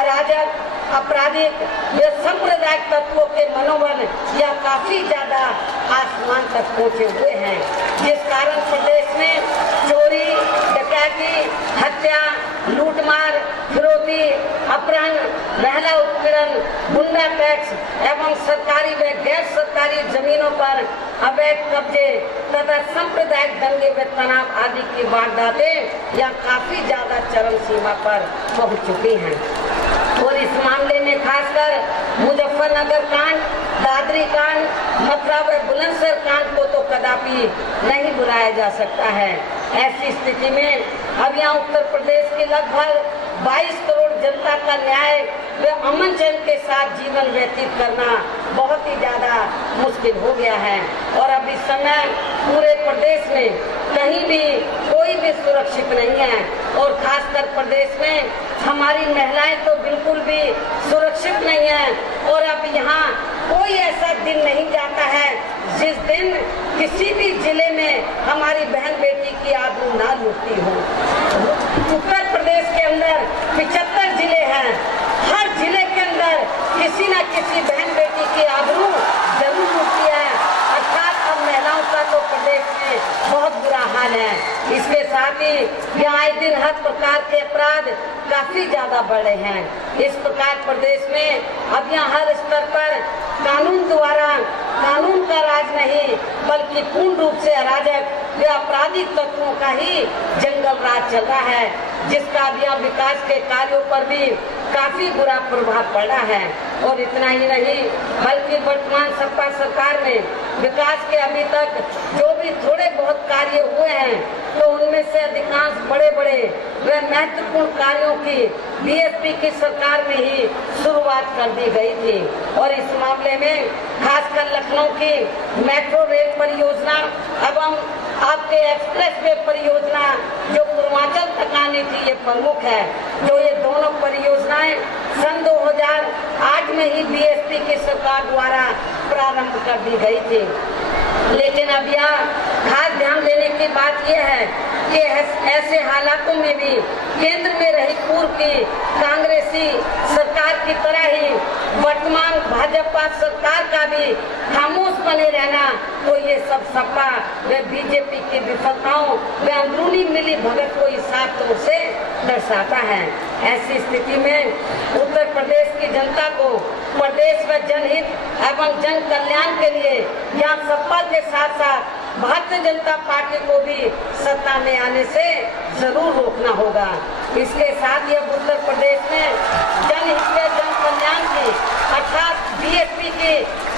अराजक, आपराधिक वे सांप्रदायिक तत्वों के मनोबल या काफी ज्यादा आसमान तक पहुंचे हुए हैं, जिस कारण प्रदेश में चोरी, डकैती, हत्या, लूटमार, फिरौती, अपहरण, महिला उत्पीड़न, गुंडा टैक्स एवं सरकारी व गैर सरकारी जमीनों पर अवैध कब्जे तथा सांप्रदायिक दंगे व तनाव आदि की वारदातें या काफी ज्यादा चरम सीमा पर पहुंच चुकी हैं। और इस मामले में खासकर मुजफ्फरनगर कांड, दादरी कांड, मथुरा व बुलंदशहर कांड को तो कदापि नहीं बुलाया जा सकता है। ऐसी स्थिति में अब यहाँ उत्तर प्रदेश के लगभग 22 करोड़ जनता का न्याय व अमन चैन के साथ जीवन व्यतीत करना बहुत ही ज्यादा मुश्किल हो गया है। और अब इस समय पूरे प्रदेश में कहीं भी कोई भी सुरक्षित नहीं है, और खासकर प्रदेश में हमारी महिलाएं तो बिल्कुल भी सुरक्षित नहीं है। और अब यहाँ कोई ऐसा दिन नहीं जाता है जिस दिन किसी भी जिले में हमारी बहन बेटी की आबरू ना लूटती हो। उत्तर प्रदेश के अंदर 75 जिले हैं, हर जिले के अंदर किसी न किसी बहन बेटी की आबरू जरूर लूटती है। अर्थात अब महिलाओं का तो प्रदेश में बहुत बुरा हाल है। इसके साथ ही यहाँ आए दिन हर प्रकार के अपराध काफी ज्यादा बढ़े हैं। इस प्रकार प्रदेश में अब यहाँ हर स्तर पर कानून द्वारा कानून का राज नहीं बल्कि पूर्ण रूप से अराजक व आपराधिक तत्वों का ही जंगल राज चल रहा है, जिसका अब यहाँ विकास के कार्यों पर भी काफी बुरा प्रभाव पड़ा है। और इतना ही नहीं बल्कि वर्तमान सपा सरकार ने विकास के अभी तक जो भी थोड़े बहुत कार्य हुए हैं, तो उनमें से अधिकांश बड़े बड़े व महत्वपूर्ण कार्यों की बीएसपी की सरकार में ही शुरुआत कर दी गई थी। और इस मामले में खासकर लखनऊ की मेट्रो रेल परियोजना एवं आपके एक्सप्रेस वे परियोजना जो पूर्वांचल तक आनी थी, ये प्रमुख है। जो ये दोनों परियोजनाएं सन 2008 में ही बीएसपी की सरकार द्वारा प्रारंभ कर दी गई थी। लेकिन अब यहाँ खास ध्यान देने की बात यह है कि ऐसे हालातों में भी केंद्र में रही पूर्व की कांग्रेसी सरकार की तरह ही वर्तमान भाजपा सरकार का भी खामोश बने रहना, तो ये सब सपा व बीजेपी की विफलताओं व अंदरूनी मिली भगत को इस साफ तौर से दर्शाता है। ऐसी स्थिति में उत्तर प्रदेश की जनता को प्रदेश व जनहित एवं जन कल्याण के लिए यहाँ सपा के साथ साथ भारतीय जनता पार्टी को भी सत्ता में आने से जरूर रोकना होगा। इसके साथ ही अब उत्तर प्रदेश में जनहित कल्याण की अर्थात बीएसपी की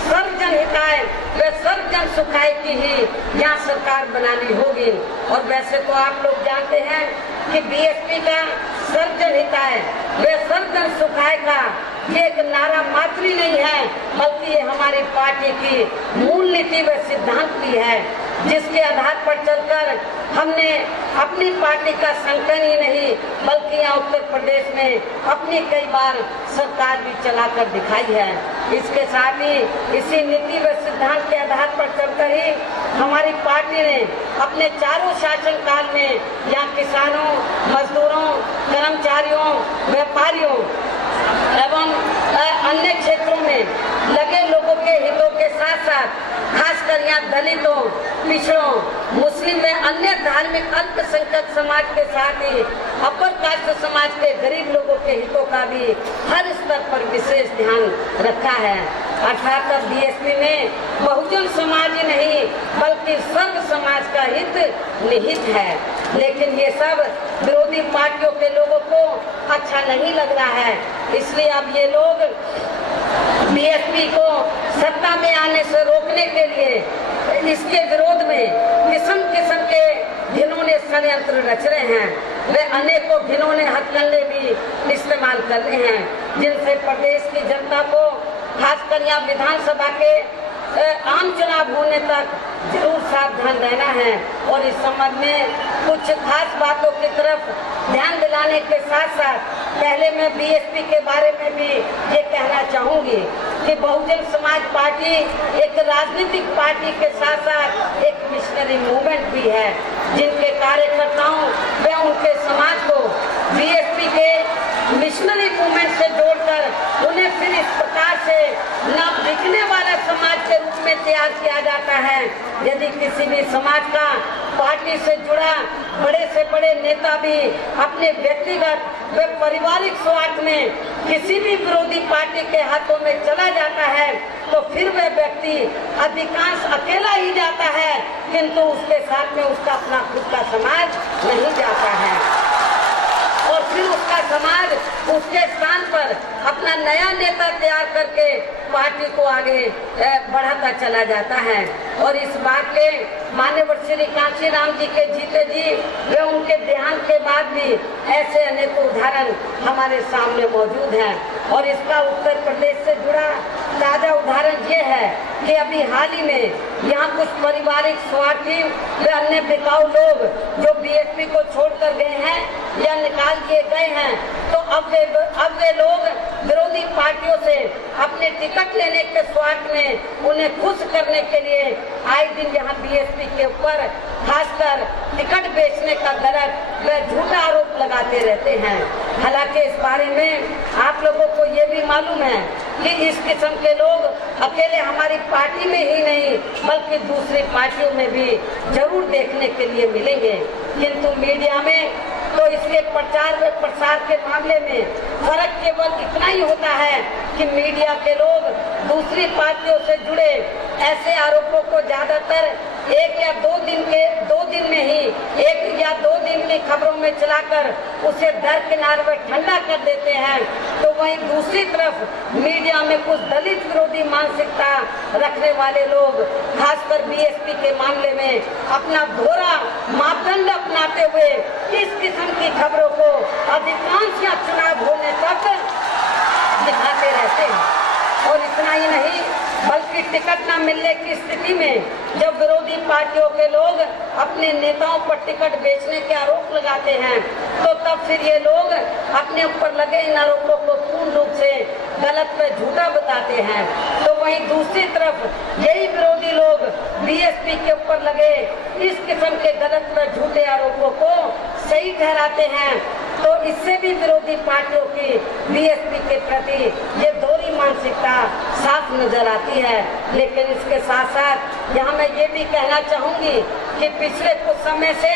सर्वजन हिताय व सर्वजन सुखाय की ही यहाँ सरकार बनानी होगी। और वैसे तो आप लोग जानते हैं कि बीएसपी का सर्वजन हिताय व सर्वजन सुखाय का ये एक नारा मात्र ही नहीं है, बल्कि ये हमारी पार्टी की मूल नीति व सिद्धांत भी है, जिसके आधार पर चलकर हमने अपनी पार्टी का संगठन ही नहीं बल्कि यहाँ उत्तर प्रदेश में अपनी कई बार सरकार भी चलाकर दिखाई है। इसके साथ ही इसी नीति व सिद्धांत के आधार पर चलकर ही हमारी पार्टी ने अपने चारों शासन काल में यहाँ किसानों, मजदूरों, कर्मचारियों, व्यापारियों एवं अन्य क्षेत्रों में लगे लोगों के हितों के साथ साथ खासकर यहाँ दलितों, पिछड़ों, मुस्लिम व अन्य धार्मिक अल्पसंख्यक समाज के साथ ही अपर कास्ट समाज के गरीब लोगों के हितों का भी हर स्तर पर विशेष ध्यान रखा है। अर्थात अब बीएसपी में बहुजन समाज ही नहीं बल्कि सर्व समाज का हित निहित है। लेकिन ये सब विरोधी पार्टियों के लोगों को अच्छा नहीं लग रहा है, इसलिए अब ये लोग बीएसपी को सत्ता में आने से रोकने के लिए इसके विरोध में किस्म किस्म के घिनौने षड्यंत्र रच रहे हैं। वे अनेकों घिनौने हथकंडे भी इस्तेमाल कर रहे हैं, जिनसे प्रदेश की जनता को खासकर यहाँ विधानसभा के आम चुनाव होने तक जरूर सावधान रहना है। और इस संबंध में कुछ खास बातों की तरफ ध्यान दिलाने के साथ साथ पहले मैं बीएसपी के बारे में भी ये कहना चाहूंगी कि बहुजन समाज पार्टी एक राजनीतिक पार्टी के साथ साथ एक मिशनरी मूवमेंट भी है, जिनके कार्यकर्ताओं व उनके समाज को बीएसपी के मिशनरी मूवमेंट से जोड़कर उन्हें फिर इस प्रकार से न बिकने वाला समाज के रूप में तैयार किया जाता है। यदि किसी भी समाज का पार्टी से जुड़ा बड़े से बड़े नेता भी अपने व्यक्तिगत व पारिवारिक स्वार्थ में किसी भी विरोधी पार्टी के हाथों में चला जाता है तो फिर वह व्यक्ति अधिकांश अकेला ही जाता है, किंतु उसके साथ में उसका अपना खुद का समाज नहीं जाता है और फिर उसका समाज उसके स्थान पर अपना नया नेता तैयार करके पार्टी को आगे बढ़ाता चला जाता है। और इस बात के माननीय श्री कांशी राम जी के जीते जी वे उनके देहांत के बाद भी ऐसे अनेकों उदाहरण हमारे सामने मौजूद हैं। और इसका उत्तर प्रदेश से जुड़ा ताजा उदाहरण ये है कि अभी हाल ही में यहाँ कुछ पारिवारिक स्वार्थी व अन्य बिकाऊ लोग जो बीएसपी को छोड़कर गए हैं या निकाल दिए गए हैं, तो अब वे लोग विरोधी पार्टियों से अपने टिकट लेने के स्वार्थ में उन्हें खुश करने के लिए आए दिन यहाँ बीएसपी के ऊपर खासकर टिकट बेचने का गलत व झूठा आरोप लगाते रहते हैं। हालांकि इस बारे में आप लोगों को ये भी मालूम है कि इस किस्म के लोग अकेले हमारी पार्टी में ही नहीं बल्कि दूसरी पार्टियों में भी जरूर देखने के लिए मिलेंगे, किंतु मीडिया में तो इसके प्रचार व प्रसार के मामले में फर्क केवल इतना ही होता है कि मीडिया के लोग दूसरी पार्टियों से जुड़े ऐसे आरोपों को ज्यादातर एक या दो दिन में ही एक या दो दिन की खबरों में चलाकर उसे दरकिनार पर ठंडा कर देते हैं, तो वहीं दूसरी तरफ मीडिया में कुछ दलित विरोधी मानसिकता रखने वाले लोग खासकर बीएसपी के मामले में अपना दोहरा मापदंड अपनाते हुए इस किस्म की खबरों को अधिकांश या चुनाव होने तक दिखाते रहते हैं। और इतना ही नहीं बल्कि टिकट न मिलने की स्थिति में जब विरोधी पार्टियों के लोग अपने नेताओं पर टिकट बेचने के आरोप लगाते हैं तो तब फिर ये लोग अपने ऊपर लगे इन आरोपों को पूर्ण रूप से गलत व झूठा बताते हैं। तो वहीं दूसरी तरफ यही विरोधी लोग बीएसपी के ऊपर लगे इस किस्म के गलत व झूठे आरोपों को सही ठहराते हैं। तो इससे भी विरोधी पार्टियों की बीएसपी के प्रति ये दोहरी मानसिकता साफ नजर आती है। लेकिन इसके साथ साथ यहाँ मैं ये भी कहना चाहूंगी कि पिछले कुछ समय से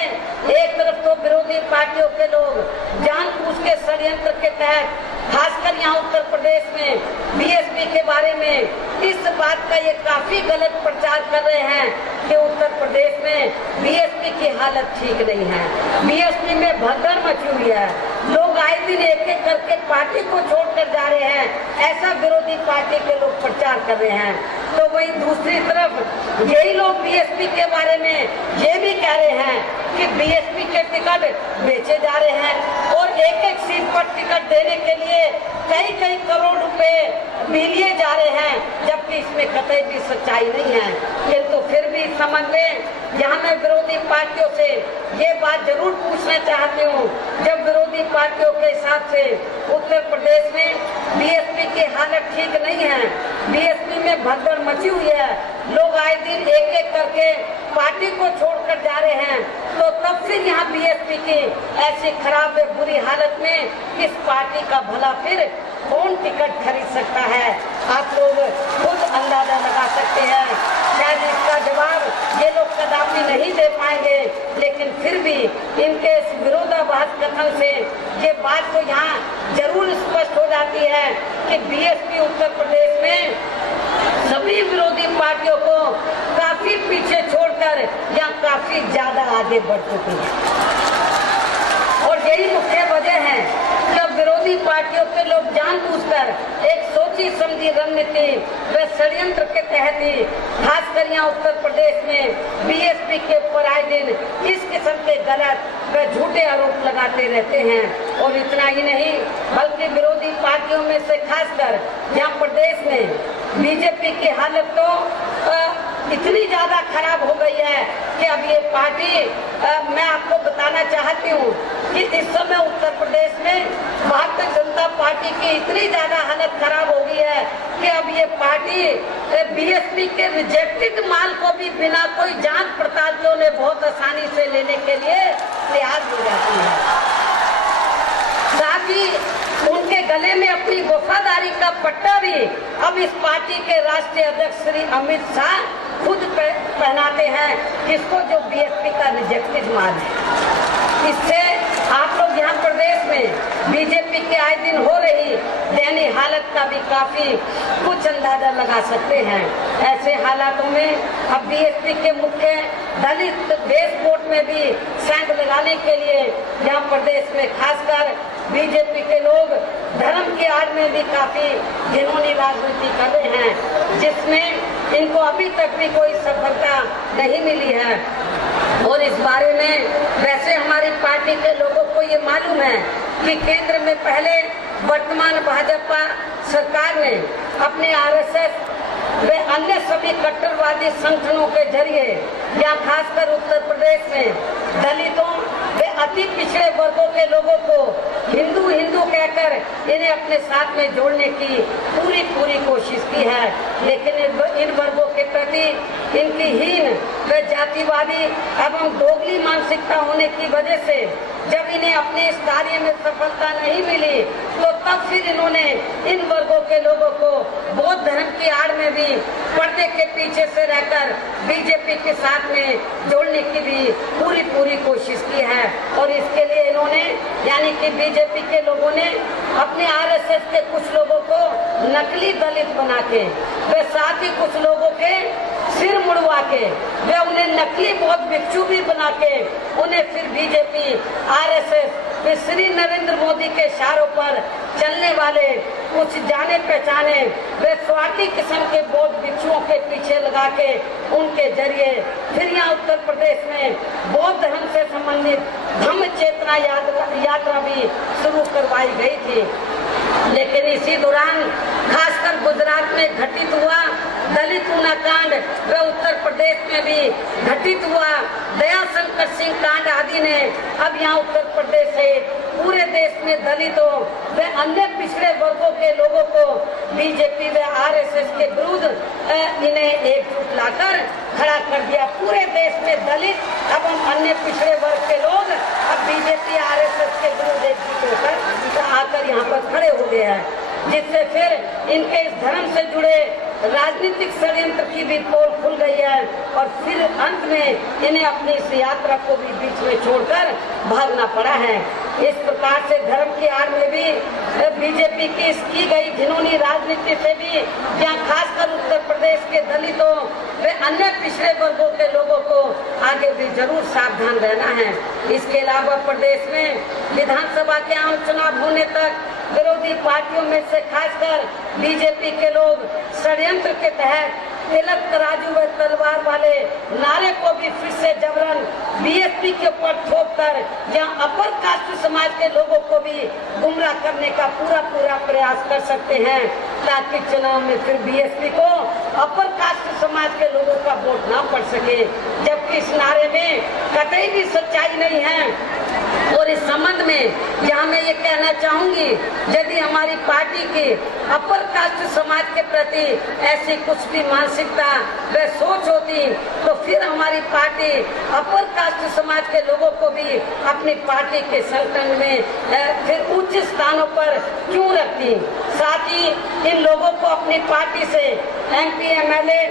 एक तरफ तो विरोधी पार्टियों के लोग जानबूझ के षड्यंत्र के तहत खासकर यहाँ उत्तर प्रदेश में बीएसपी के बारे में इस बात का ये काफी गलत प्रचार कर रहे हैं कि उत्तर प्रदेश में बीएसपी की हालत ठीक नहीं है, बीएसपी में भगदड़ मची हुई है, लोग आए दिन एक एक करके पार्टी को छोड़कर जा रहे हैं, ऐसा विरोधी पार्टी के लोग प्रचार कर रहे हैं। तो वही दूसरी तरफ यही लोग बीएसपी के बारे में ये भी कह रहे हैं कि बीएसपी के टिकट बेचे जा रहे हैं और एक एक सीट पर टिकट देने के लिए कई कई करोड़ रुपए भी लिए जा रहे हैं, जबकि इसमें कतई भी सच्चाई नहीं है। किंतु फिर भी समझ में, यहाँ मैं विरोधी पार्टियों से ये बात जरूर पूछना चाहती हूँ, जब विरोधी पार्टियों के हिसाब से उत्तर प्रदेश में बीएसपी की हालत ठीक नहीं है, बीएसपी में भगदड़ मची हुई है, लोग आए दिन एक एक करके पार्टी को छोड़कर जा रहे हैं, तो तब फिर यहाँ बीएसपी की ऐसी खराब व बुरी हालत में इस पार्टी का भला फिर कौन टिकट खरीद सकता है? आप लोग खुद अंदाजा लगा सकते हैं। शायद इसका जवाब ये लोग कदापि नहीं दे पाएंगे, लेकिन फिर भी इनके इस विरोधाभास कथन से ये बात तो यहाँ जरूर स्पष्ट हो जाती है कि बीएसपी उत्तर प्रदेश में सभी विरोधी पार्टियों को काफी पीछे छोड़कर या काफी ज्यादा आगे बढ़ चुकी है। और यही मुख्य वजह है जब विरोधी पार्टियों के लोग जानबूझकर एक सोची समझी रणनीति व षड्यंत्र के तहत ही खासकर यहाँ उत्तर प्रदेश में बीएसपी के ऊपर आए दिन इस किस्म के गलत व झूठे आरोप लगाते रहते हैं। और इतना ही नहीं, बल्कि विरोधी पार्टियों में से खासकर यहाँ प्रदेश में बीजेपी की हालत तो इतनी ज्यादा खराब हो गई है कि अब ये पार्टी मैं आपको बताना चाहती हूँ कि इस समय उत्तर प्रदेश में भारतीय जनता पार्टी की इतनी ज्यादा हालत खराब हो गई है कि अब ये पार्टी बीएसपी के रिजेक्टेड माल को भी बिना कोई जांच पड़ताल के उन्हें बहुत आसानी से लेने के लिए तैयार हो जाती है। साथ ही उनके गले में अपनी वफादारी का पट्टा भी अब इस पार्टी के राष्ट्रीय अध्यक्ष श्री अमित शाह खुद पहनाते हैं, जिसको जो बीएसपी का रिजेक्टेड माल है। इससे आप लोग यहाँ प्रदेश में बीजेपी के आए दिन हो रही दयनीय हालत का भी काफी कुछ अंदाजा लगा सकते हैं। ऐसे हालातों में अब बीएसपी के मुख्य दलित देश वोट में भी सेंध लगाने के लिए यहाँ प्रदेश में खासकर बीजेपी के लोग धर्म की आड़ में भी काफी घिनौनी राजनीति कर रहे हैं, जिसमें इनको अभी तक भी कोई सफलता नहीं मिली है। और इस बारे में वैसे हमारी पार्टी के लोगों को ये मालूम है कि केंद्र में पहले वर्तमान भाजपा सरकार ने अपने आरएसएस वे अन्य सभी कट्टरवादी संगठनों के जरिए या खासकर उत्तर प्रदेश में दलितों वे अति पिछड़े वर्गों के लोगों को हिंदू हिंदू कहकर इन्हें अपने साथ में जोड़ने की पूरी कोशिश की है। लेकिन इन वर्गों के प्रति इनकी हीन व जातिवादी एवं दोगली मानसिकता होने की वजह से जब इन्हें अपने इस कार्य में सफलता नहीं मिली, तो तब फिर इन्होंने इन वर्गों के लोगों को बौद्ध धर्म की आड़ में भी पर्दे के पीछे से रहकर बीजेपी के साथ में जोड़ने की भी पूरी कोशिश की है। और इसके लिए इन्होंने यानी कि बीजेपी के लोगों ने अपने आरएसएस के कुछ लोगों को नकली दलित बना के वे साथ ही कुछ लोगों के सिर मुड़वा के वे उन्हें नकली बौद्ध भिक्षु भी बना के उन्हें फिर बीजेपी आरएसएस वे श्री नरेंद्र मोदी के इशारों पर चलने वाले कुछ जाने पहचाने वे स्वार्थी किस्म के बौद्ध भिक्षुओं के पीछे लगा के उनके जरिए फिर यहाँ उत्तर प्रदेश में बौद्ध धर्म से संबंधित धम्म चेतना यात्रा भी शुरू करवाई गई थी। लेकिन इसी दौरान खासकर गुजरात में घटित हुआ दलित कांड व उत्तर प्रदेश में भी घटित हुआ दया शंकर सिंह कांड आदि ने अब यहाँ उत्तर प्रदेश से पूरे देश में दलितों व अन्य पिछड़े वर्गों के लोगों को बीजेपी व आरएसएस के विरुद्ध इन्हें एकजुट लाकर खड़ा कर दिया। पूरे देश में दलित एवं अन्य पिछड़े वर्ग के लोग अब बीजेपी आरएसएस के विरुद्ध एकजुट होकर आकर यहाँ पर खड़े हो गए हैं, जिससे फिर इनके इस धर्म से जुड़े राजनीतिक षड्यंत्र की भी पोल खुल गई है और फिर अंत में इन्हें अपनी इस यात्रा को भी बीच में छोड़कर भागना पड़ा है। इस प्रकार से धर्म की आड़ में भी बीजेपी की की गई घिनौनी राजनीति से भी, जहाँ खासकर उत्तर प्रदेश के दलितों व अन्य पिछड़े वर्गों के लोगों को आगे भी जरूर सावधान रहना है। इसके अलावा प्रदेश में विधानसभा के आम चुनाव होने तक विरोधी पार्टियों में से खासकर बीजेपी के लोग षड्यंत्र के तहत तिलक तराजू व तलवार वाले नारे को भी फिर से जबरन बीएसपी के ऊपर थोप कर या अपर कास्ट समाज के लोगों को भी गुमराह करने का पूरा प्रयास कर सकते हैं, ताकि चुनाव में फिर बीएसपी को अपर कास्ट समाज के लोगों का वोट ना पड़ सके। जबकि इस नारे में कतई भी सच्चाई नहीं है। और इस संबंध में यहाँ मैं ये कहना चाहूंगी, यदि हमारी पार्टी की अपर कास्ट समाज के प्रति ऐसी कुछ भी मानसिकता व सोच होती तो फिर हमारी पार्टी अपर कास्ट समाज के लोगों को भी अपनी पार्टी के संगठन में फिर उच्च स्थानों पर क्यों रखती। साथ ही इन लोगों को अपनी पार्टी से एमपी, एमएलए,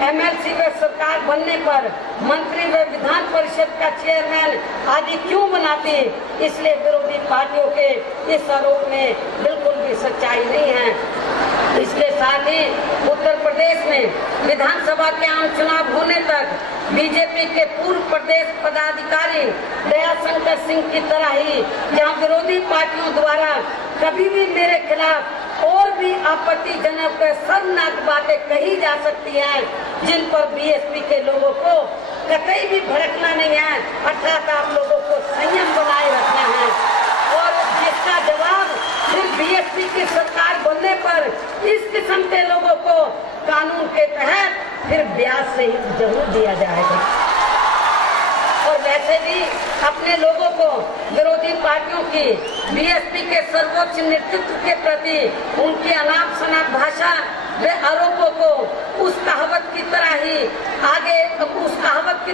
एमएलसी व सरकार बनने पर मंत्री व विधान परिषद का चेयरमैन आदि क्यों बनाती। इसलिए विरोधी पार्टियों के इस आरोप में बिल्कुल भी सच्चाई नहीं है। इसके साथ ही उत्तर प्रदेश में विधानसभा के आम चुनाव होने तक बीजेपी के पूर्व प्रदेश पदाधिकारी दयाशंकर सिंह की तरह ही जहां विरोधी पार्टियों द्वारा कभी भी मेरे खिलाफ और भी आपत्तिजनक शर्मनाक बातें कही जा सकती हैं, जिन पर बीएसपी के लोगों को कतई भी भड़कना नहीं है, अर्थात आप लोगों को संयम बनाए रखना है। और इसका जवाब फिर बीएसपी की सरकार बनने पर इस किस्म के लोगों को कानून के तहत फिर ब्याज से ही जरूर दिया जाएगा। और वैसे भी अपने लोगों को विरोधी पार्टियों की बीएसपी के सर्वोच्च नेतृत्व के प्रति उनकी अनाप शनाप भाषा व आरोपों को उस कहावत की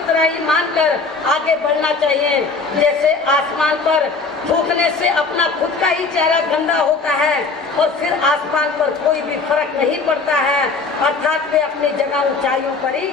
तरह ही मानकर आगे बढ़ना चाहिए, जैसे आसमान पर थूकने से अपना खुद का ही चेहरा गंदा होता है और फिर आसमान पर कोई भी फर्क नहीं पड़ता है, अर्थात वे अपनी जगह ऊंचाइयों पर ही